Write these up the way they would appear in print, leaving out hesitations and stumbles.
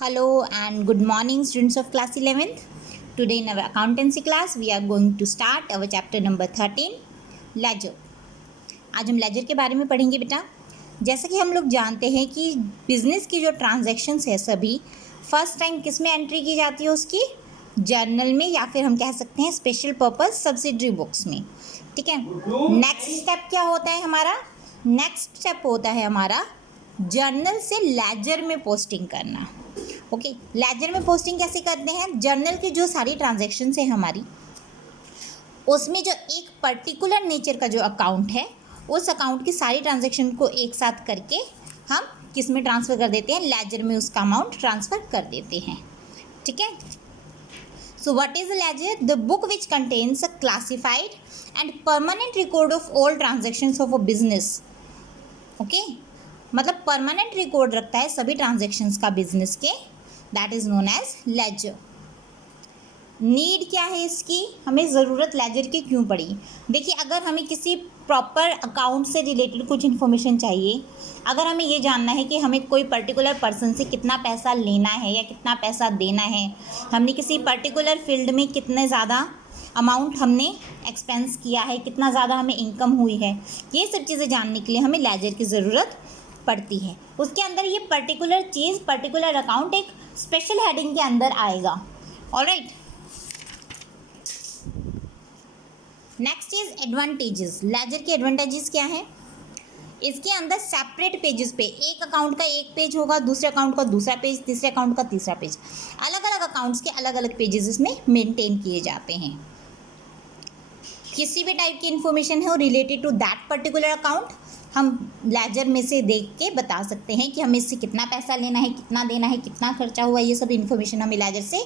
Hello and good morning, students of class 11th. Today in our accountancy class, we are going to start our chapter number 13, ledger. आज हम laser के बारे में पढ़ेंगे बेटा। जैसा कि हम लोग जानते हैं कि बिजनेस की जो ट्रांजैक्शंस है सभी फर्स्ट टाइम किस में एंट्री की जाती है, उसकी जर्नल में, या फिर हम कह सकते हैं स्पेशल पर्पस सब्सिडरी बुक्स में। ठीक है। नेक्स्ट स्टेप क्या होता है हमारा? नेक्स्ट स्टेप होता है हमारा जर्नल से लेजर में पोस्टिंग करना। ओके, लेजर में पोस्टिंग कैसे करते हैं? जर्नल की जो सारी ट्रांजैक्शंस है हमारी, उसमें जो एक पर्टिकुलर नेचर का जो अकाउंट है, उस अकाउंट की सारी ट्रांजैक्शन को एक साथ करके हम किस में ट्रांसफ़र कर देते हैं? लेजर में उसका अमाउंट ट्रांसफ़र कर देते हैं। ठीक है। So what is the ledger? The book which contains a classified and permanent record of all transactions of a business. Okay, मतलब परमानेंट रिकॉर्ड रखता है सभी ट्रांजेक्शन्स का बिजनेस के, that is known as ledger. Need क्या है इसकी? हमें ज़रूरत लेजर की क्यों पड़ी? देखिए, अगर हमें किसी प्रॉपर अकाउंट से रिलेटेड कुछ इन्फॉर्मेशन चाहिए, अगर हमें ये जानना है कि हमें कोई पर्टिकुलर पर्सन से कितना पैसा लेना है या कितना पैसा देना है, हमने किसी पर्टिकुलर फील्ड में कितने ज़्यादा अमाउंट हमने एक्सपेंस किया है, कितना ज़्यादा हमें इनकम हुई है, ये सब चीज़ें जानने के लिए हमें लेजर की ज़रूरत पड़ती है। उसके अंदर ये पर्टिकुलर चीज़, पर्टिकुलर अकाउंट एक स्पेशल हेडिंग के अंदर आएगा। Alright, next is advantages. Ledger के एडवांटेजेस क्या है? इसके अंदर सेपरेट पेजेस पे, एक अकाउंट का एक पेज होगा, दूसरे अकाउंट का दूसरा पेज, तीसरे अकाउंट का तीसरा पेज, अलग अलग अकाउंट्स के अलग अलग पेजेस इसमें मेंटेन किए जाते हैं। किसी भी टाइप की इंफॉर्मेशन है related to that particular account, हम लेजर में से देख के बता सकते हैं कि हमें इससे कितना पैसा लेना है, कितना देना है, कितना खर्चा हुआ, ये सब इन्फॉर्मेशन हमें लेजर से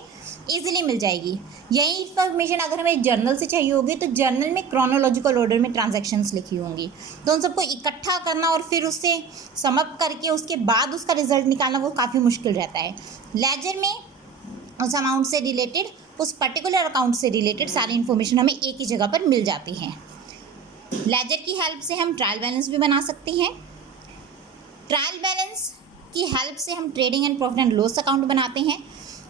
ईजिली मिल जाएगी। यही इन्फॉर्मेशन अगर हमें जर्नल से चाहिए होगी तो जर्नल में क्रोनोलॉजिकल ऑर्डर में ट्रांजैक्शंस लिखी होंगी, तो उन सबको इकट्ठा करना और फिर उससे समअप करके उसके बाद उसका रिजल्ट निकालना वो काफ़ी मुश्किल रहता है। लेजर में उस अमाउंट से रिलेटेड, उस पर्टिकुलर अकाउंट से रिलेटेड सारी इन्फॉर्मेशन हमें एक ही जगह पर मिल जाती है। लेजर की हेल्प से हम ट्रायल बैलेंस भी बना सकते हैं। ट्रायल बैलेंस की हेल्प से हम trading and profit and loss account बनाते हैं।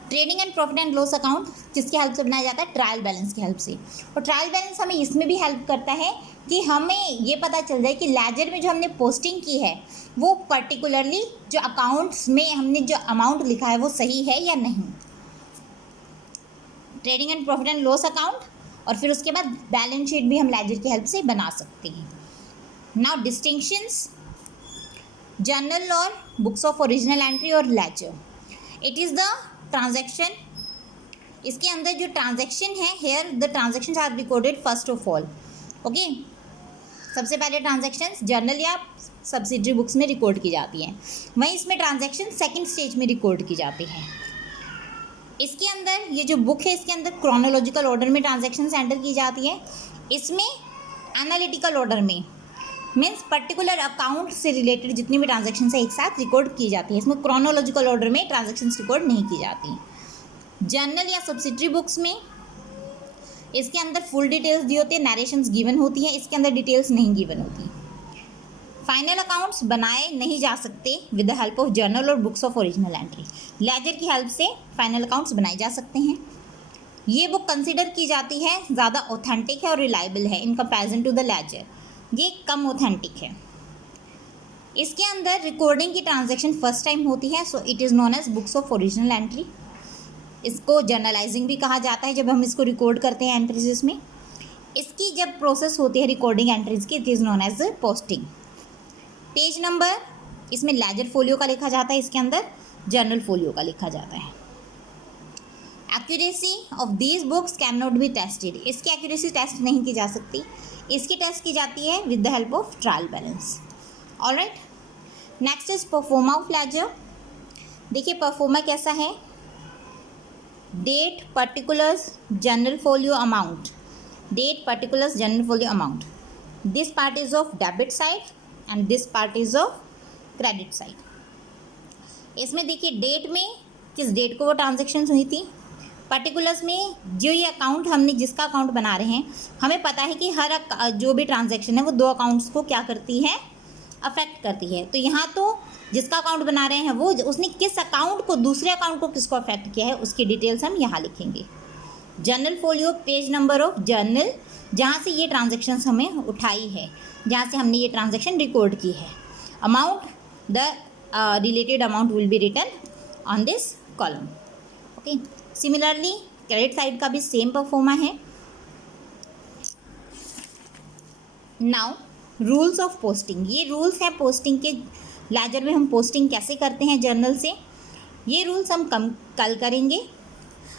Trading and profit and loss account किसकी हेल्प से बनाया जाता है? ट्रायल बैलेंस की हेल्प से। और ट्रायल बैलेंस हमें इसमें भी हेल्प करता है कि हमें ये पता चल जाए कि लेजर में जो हमने पोस्टिंग की है वो पर्टिकुलरली जो अकाउंट्स में हमने जो अमाउंट लिखा है वो सही है या नहीं। Trading and profit and loss account, और फिर उसके बाद बैलेंस शीट भी हम लेजर की हेल्प से बना सकते हैं। नाउ डिस्टिंक्शंस जर्नल और बुक्स ऑफ ओरिजिनल एंट्री और ledger. It is the transaction, इसके अंदर जो ट्रांजैक्शन है, here the transactions are recorded first of all. Okay, सबसे पहले ट्रांजैक्शंस जर्नल या सब्सिडरी बुक्स में रिकॉर्ड की जाती हैं, वहीं इसमें ट्रांजैक्शन सेकंड स्टेज में रिकॉर्ड की जाती है। इसके अंदर ये जो बुक है इसके अंदर क्रोनोलॉजिकल ऑर्डर में ट्रांजैक्शंस एंटर की जाती है, इसमें एनालिटिकल ऑर्डर में मीन्स पर्टिकुलर अकाउंट से रिलेटेड जितनी भी ट्रांजैक्शंस है एक साथ रिकॉर्ड की जाती है। इसमें क्रोनोलॉजिकल ऑर्डर में ट्रांजैक्शंस रिकॉर्ड नहीं की जाती। जर्नल या सब्सिडरी बुक्स में इसके अंदर फुल डिटेल्स दी होती है, नरेशंस गिवन होती है, इसके अंदर डिटेल्स नहीं गिवन होती। फाइनल अकाउंट्स बनाए नहीं जा सकते with the help of journal और books of original entry. Ledger की हेल्प से फाइनल अकाउंट्स बनाए जा सकते हैं। ये बुक कंसिडर की जाती है ज़्यादा ऑथेंटिक है और रिलायबल है in comparison to the ledger. ये कम ऑथेंटिक है। इसके अंदर रिकॉर्डिंग की ट्रांजैक्शन फर्स्ट टाइम होती है, so it is known as books of original entry. इसको जर्नलाइजिंग भी कहा जाता है जब हम इसको रिकॉर्ड करते हैं एंट्रीज में। इसकी जब प्रोसेस होती है रिकॉर्डिंग एंट्रीज की, it is known as posting. Page number इसमें लेजर फोलियो का लिखा जाता है, इसके अंदर जर्नल फोलियो का लिखा जाता है। Accuracy of these books can not be tested. इसकी एक्यूरेसी टेस्ट नहीं की जा सकती, इसकी टेस्ट की जाती है with the help of trial balance. Alright, next is proforma of ledger. देखिए परफॉर्मा कैसा है? Date particulars journal folio amount, date particulars journal folio amount, this part is of debit side and this part is of credit side. इसमें देखिए date में किस date को वो transaction हुई थी, पर्टिकुलर्स में जो ये अकाउंट हमने जिसका अकाउंट बना रहे हैं, हमें पता है कि हर जो भी ट्रांजैक्शन है वो दो अकाउंट्स को क्या करती है, अफेक्ट करती है। तो यहाँ तो जिसका अकाउंट बना रहे हैं वो उसने किस अकाउंट को, दूसरे अकाउंट को किसको अफेक्ट किया है, उसकी डिटेल्स हम यहाँ लिखेंगे। Journal folio, page number of journal, जहाँ से ये ट्रांजेक्शन्स हमें उठाई है, जहाँ से हमने ये ट्रांजेक्शन रिकॉर्ड की है। Amount, the related amount will be written on this column. Okay, similarly credit side का भी सेम परफॉर्मा है। नाउ रूल्स ऑफ पोस्टिंग, ये रूल्स हैं पोस्टिंग के। लेजर में हम पोस्टिंग कैसे करते हैं जर्नल से, ये रूल्स हम कल करेंगे।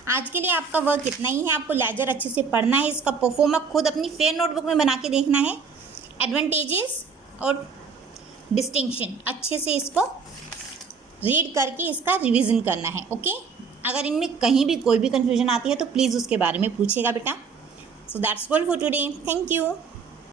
आज के लिए आपका वर्क इतना ही है। आपको लेजर अच्छे से पढ़ना है, इसका परफॉर्मा खुद अपनी फेयर नोटबुक में बना के देखना है। एडवांटेजेस और डिस्टिंक्शन अच्छे से इसको रीड करके इसका रिवीजन करना है। ओके, अगर इनमें कहीं भी कोई भी कन्फ्यूजन आती है तो प्लीज़ उसके बारे में पूछिएगा बेटा। So that's all for today, thank you.